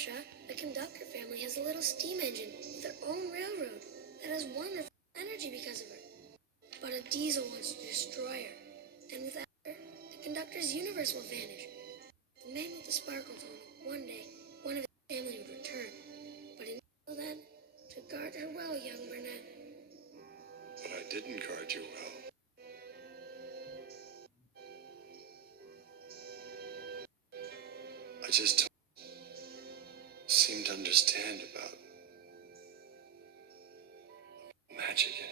Sasha, the conductor family has a little steam engine with their own railroad that has wonderful energy because of her. But a diesel wants to destroy her, and without her, the conductor's universe will vanish. The man with the sparkle told me one day one of his family would return, but until then, to guard her well, young Burnett. But I didn't guard you well. I just don't seem to understand about magic in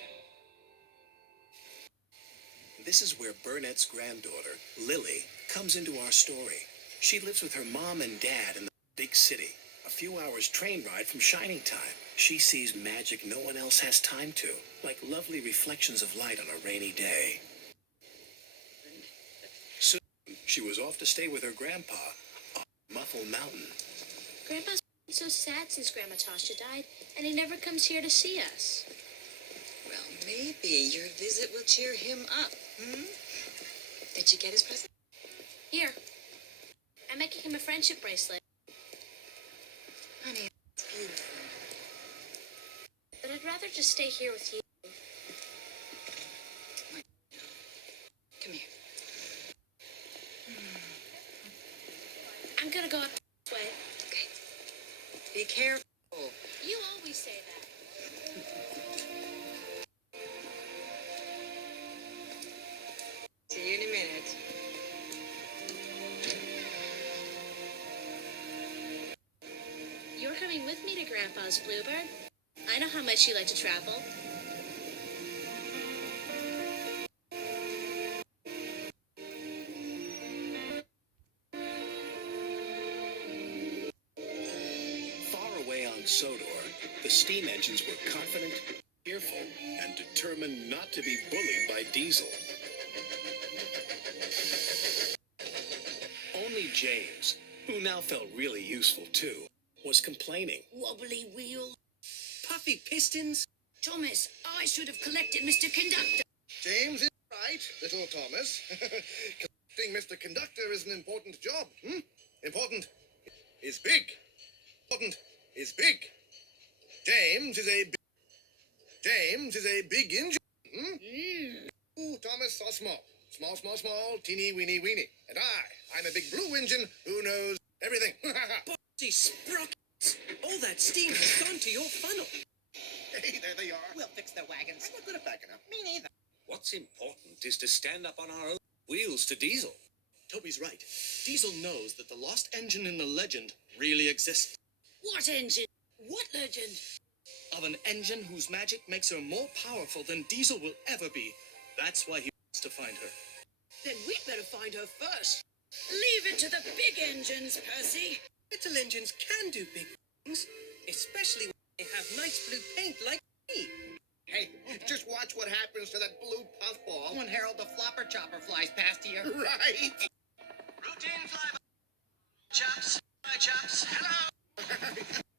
it. This is where Burnett's granddaughter, Lily, comes into our story. She lives with her mom and dad in the big city, a few hours train ride from Shining Time. She sees magic no one else has time to, like lovely reflections of light on a rainy day. Soon, she was off to stay with her grandpa on Muffle Mountain. Grandpa's been so sad since Grandma Tasha died, and he never comes here to see us. Well, maybe your visit will cheer him up, Did you get his present? Here. I'm making him a friendship bracelet. Honey, it's beautiful. But I'd rather just stay here with you. Come here. I'm gonna go up this way. Okay. Be careful. You always say that. See you in a minute. You're coming with me to Grandpa's Bluebird. I know how much you like to travel. Far away on Sodor, the steam engines were confident, fearful, and determined not to be bullied by Diesel. Only James, who now felt really useful too, was complaining. Wobbly wheel, puffy pistons. Thomas, I should have collected Mr. Conductor. James is right, little Thomas. Collecting Mr. Conductor is an important job. Important is big. Important is big. James is a big engine. Ooh, Thomas are small. Small, teeny, weeny. And I'm a big blue engine who knows everything. Bossy sprockets. All that steam has gone to your funnel. Hey, there they are. We'll fix the wagons. I'm not good at backing up. Me neither. What's important is to stand up on our own wheels to Diesel. Toby's right. Diesel knows that the lost engine in the legend really exists. What engine? What legend? Of an engine whose magic makes her more powerful than Diesel will ever be. That's why he wants to find her. Then we'd better find her first. Leave it to the big engines, Percy. Little engines can do big things, especially when they have nice blue paint like me. Hey, just watch what happens to that blue puffball. When Harold the Flopper Chopper flies past here. Right. Routine flyby. Chops, my chops, hello.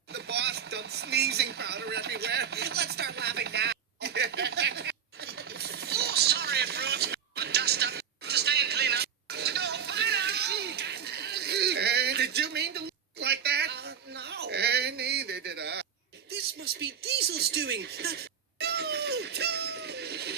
The boss dumped sneezing powder everywhere. Let's start laughing now. Oh, sorry, fruits. The dust up to stay and clean up. To go, bye now. Did you mean to look like that? No. Neither did I. This must be Diesel's doing.